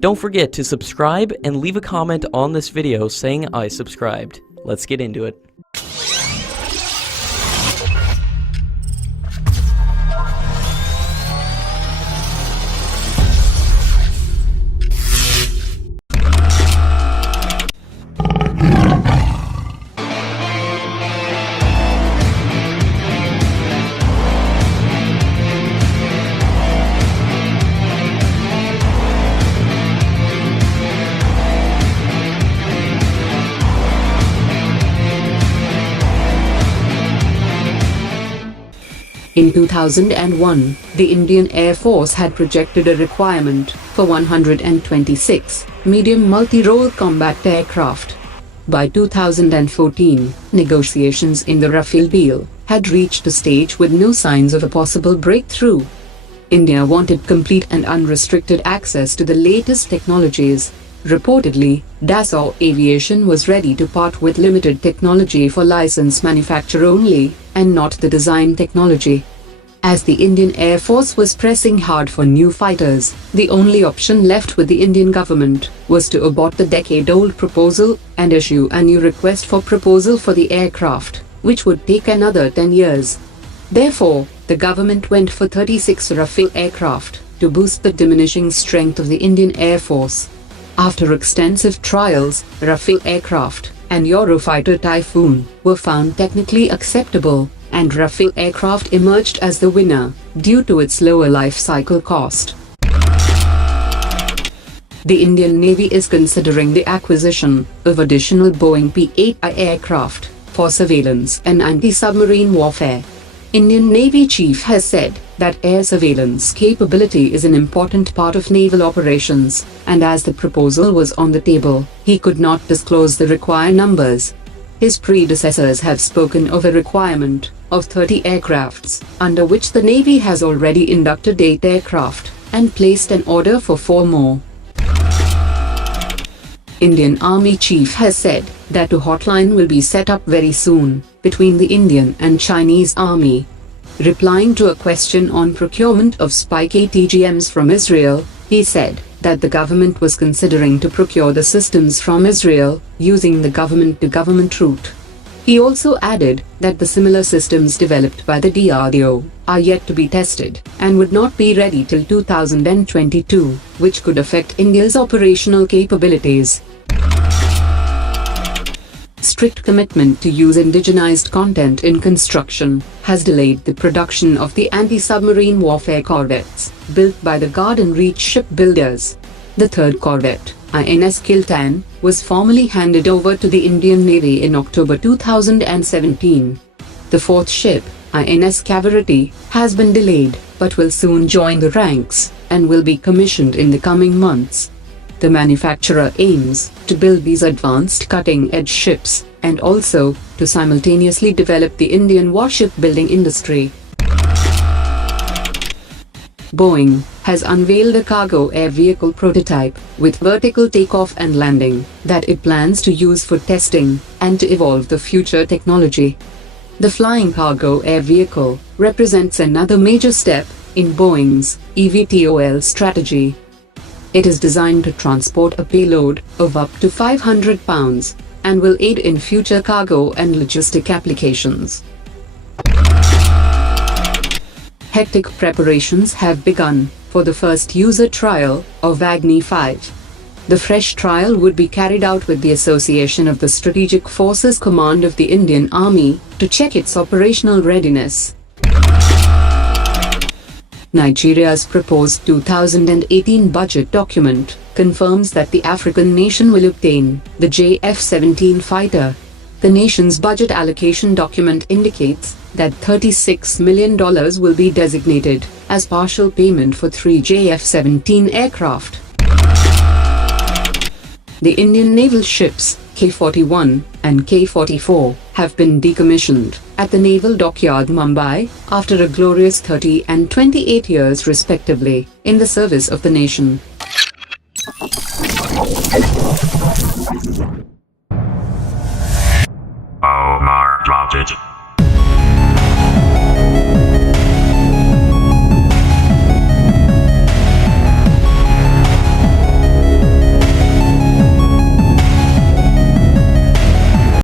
Don't forget to subscribe and leave a comment on this video saying I subscribed. Let's get into it. In 2001, the Indian Air Force had projected a requirement for 126 medium multi-role combat aircraft. By 2014, negotiations in the Rafale deal had reached a stage with no signs of a possible breakthrough. India wanted complete and unrestricted access to the latest technologies. Reportedly, Dassault Aviation was ready to part with limited technology for license manufacture only, and not the design technology. As the Indian Air Force was pressing hard for new fighters, the only option left with the Indian government was to abort the decade-old proposal and issue a new request for proposal for the aircraft, which would take another 10 years. Therefore, the government went for 36 Rafale aircraft to boost the diminishing strength of the Indian Air Force. After extensive trials, Rafale aircraft and Eurofighter Typhoon were found technically acceptable, and Rafale aircraft emerged as the winner due to its lower life cycle cost. The Indian Navy is considering the acquisition of additional Boeing P-8I aircraft for surveillance and anti-submarine warfare. Indian Navy Chief has said that air surveillance capability is an important part of naval operations, and as the proposal was on the table, he could not disclose the required numbers. His predecessors have spoken of a requirement of 30 aircrafts, under which the Navy has already inducted 8 aircraft and placed an order for 4 more. Indian Army Chief has said that a hotline will be set up very soon between the Indian and Chinese Army. Replying to a question on procurement of spy ATGMs from Israel, he said that the government was considering to procure the systems from Israel using the government-to-government route. He also added that the similar systems developed by the DRDO are yet to be tested and would not be ready till 2022, which could affect India's operational capabilities. Strict commitment to use indigenized content in construction has delayed the production of the anti-submarine warfare corvettes built by the Garden Reach shipbuilders. The third corvette, INS Kiltan, was formally handed over to the Indian Navy in October 2017. The fourth ship, INS Kavaratti, has been delayed but will soon join the ranks and will be commissioned in the coming months. The manufacturer aims to build these advanced cutting-edge ships and also to simultaneously develop the Indian warship building industry. Boeing has unveiled a cargo air vehicle prototype with vertical takeoff and landing that it plans to use for testing and to evolve the future technology. The flying cargo air vehicle represents another major step in Boeing's eVTOL strategy. It is designed to transport a payload of up to 500 pounds and will aid in future cargo and logistic applications. Hectic preparations have begun for the first user trial of Agni V. The fresh trial would be carried out with the Association of the Strategic Forces Command of the Indian Army to check its operational readiness. Nigeria's proposed 2018 budget document confirms that the African nation will obtain the JF-17 fighter. The nation's budget allocation document indicates that $36 million will be designated as partial payment for 3 JF-17 aircraft. The Indian naval ships K-41 and K-44 have been decommissioned at the Naval Dockyard Mumbai after a glorious 30 and 28 years respectively in the service of the nation.